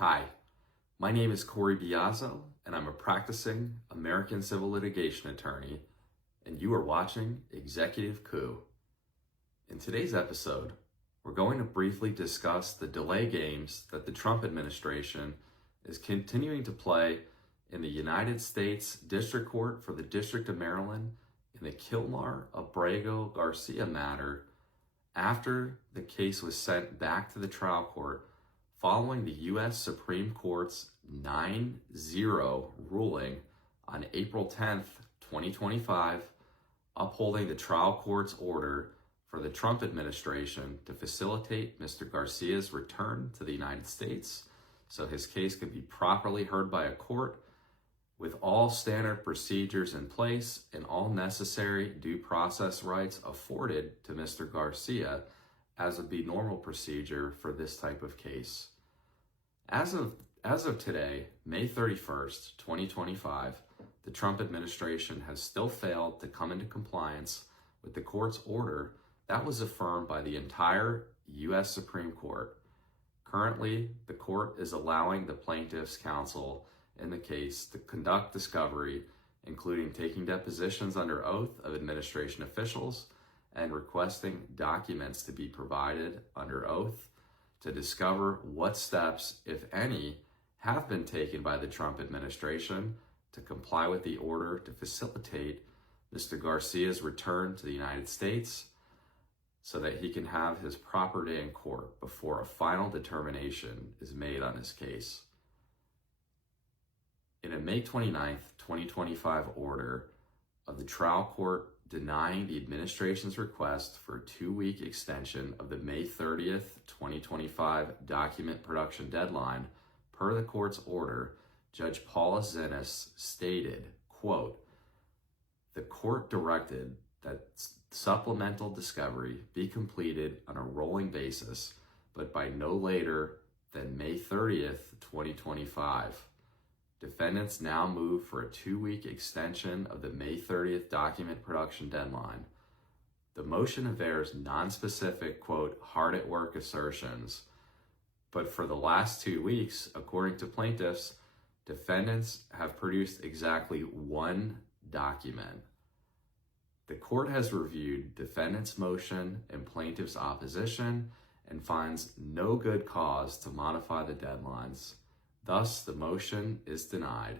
Hi, my name is Corey Biazzo, and I'm a practicing American civil litigation attorney, and you are watching Executive Coup. In today's episode, we're going to briefly discuss the delay games that the Trump administration is continuing to play in the United States District Court for the District of Maryland in the Kilmar Abrego Garcia matter after the case was sent back to the trial court following the U.S. Supreme Court's 9-0 ruling on April 10th, 2025, upholding the trial court's order for the Trump administration to facilitate Mr. Garcia's return to the United States so his case can be properly heard by a court with all standard procedures in place and all necessary due process rights afforded to Mr. Garcia, as would be normal procedure for this type of case. As of today, May 31st, 2025, the Trump administration has still failed to come into compliance with the court's order that was affirmed by the entire U.S. Supreme Court. Currently, the court is allowing the plaintiff's counsel in the case to conduct discovery, including taking depositions under oath of administration officials and requesting documents to be provided under oath to discover what steps, if any, have been taken by the Trump administration to comply with the order to facilitate Mr. Garcia's return to the United States so that he can have his proper day in court before a final determination is made on his case. In a May 29th, 2025 order of the trial court denying the administration's request for a 2-week extension of the May 30th, 2025 document production deadline, per the court's order, Judge Paula Zinnes stated, quote, "The court directed that supplemental discovery be completed on a rolling basis, but by no later than May 30th, 2025. Defendants now move for a 2-week extension of the May 30th document production deadline. The motion avers nonspecific, quote, hard at work assertions, but for the last 2 weeks, according to plaintiffs, defendants have produced exactly one document. The court has reviewed defendant's motion and plaintiff's opposition and finds no good cause to modify the deadlines. Thus, the motion is denied.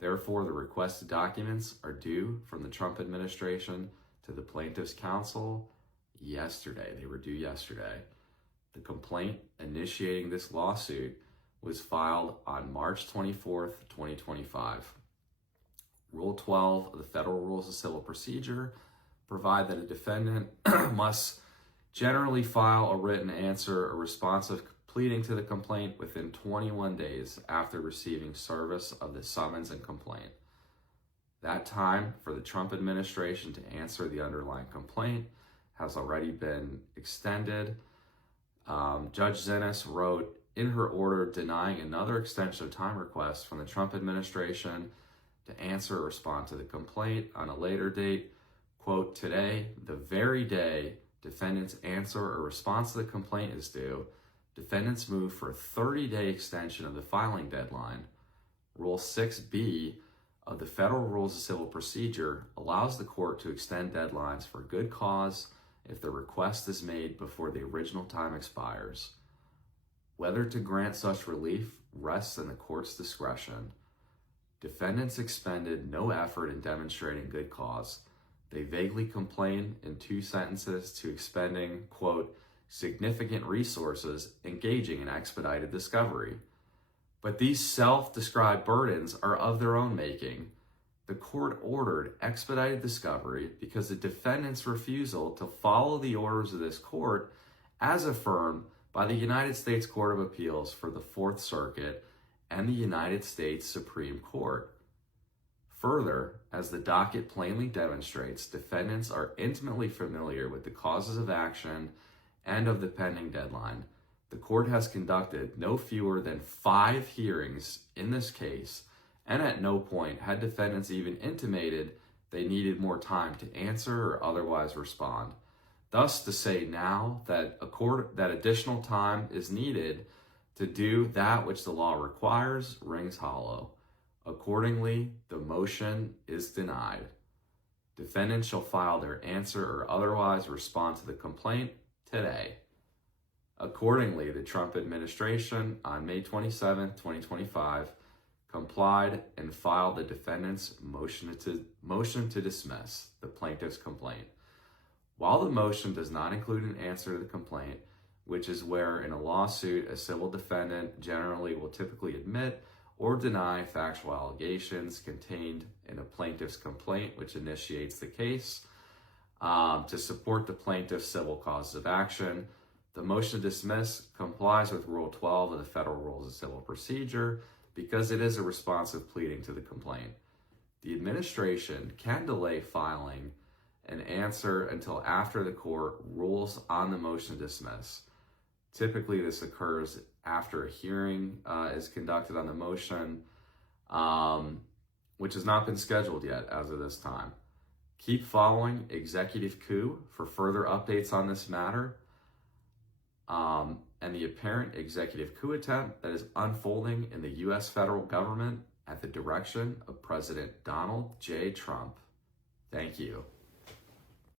Therefore, the requested documents are due from the Trump administration to the plaintiff's counsel yesterday. They were due yesterday. The complaint initiating this lawsuit was filed on March 24th, 2025. Rule 12 of the Federal Rules of Civil Procedure provide that a defendant must generally file a written answer or responsive pleading to the complaint within 21 days after receiving service of the summons and complaint. That time for the Trump administration to answer the underlying complaint has already been extended. Judge Zinnes wrote in her order denying another extension of time request from the Trump administration to answer or respond to the complaint on a later date, quote, "Today, the very day defendant's answer or response to the complaint is due, defendants move for a 30-day extension of the filing deadline. Rule 6B of the Federal Rules of Civil Procedure allows the court to extend deadlines for good cause if the request is made before the original time expires. Whether to grant such relief rests in the court's discretion. Defendants expended no effort in demonstrating good cause. They vaguely complain in 2 sentences to expending, quote, significant resources engaging in expedited discovery. But these self-described burdens are of their own making. The court ordered expedited discovery because the defendant's refusal to follow the orders of this court as affirmed by the United States Court of Appeals for the Fourth Circuit and the United States Supreme Court. Further, as the docket plainly demonstrates, defendants are intimately familiar with the causes of action and of the pending deadline. The court has conducted no fewer than 5 hearings in this case, and at no point had defendants even intimated they needed more time to answer or otherwise respond. Thus, to say now that additional time is needed To do that which the law requires rings hollow. Accordingly, the motion is denied. Defendants shall file their answer or otherwise respond to the complaint today. Accordingly, the Trump administration on May 27, 2025, complied and filed the defendant's motion to dismiss the plaintiff's complaint. While the motion does not include an answer to the complaint, which is where in a lawsuit a civil defendant generally will typically admit or deny factual allegations contained in a plaintiff's complaint, which initiates the case, to support the plaintiff's civil causes of action, the motion to dismiss complies with Rule 12 of the Federal Rules of Civil Procedure because it is a responsive pleading to the complaint. The administration can delay filing an answer until after the court rules on the motion to dismiss. Typically, this occurs after a hearing is conducted on the motion, which has not been scheduled yet as of this time. Keep following Executive Coup for further updates on this matter and the apparent executive coup attempt that is unfolding in the U.S. federal government at the direction of President Donald J. Trump. Thank you.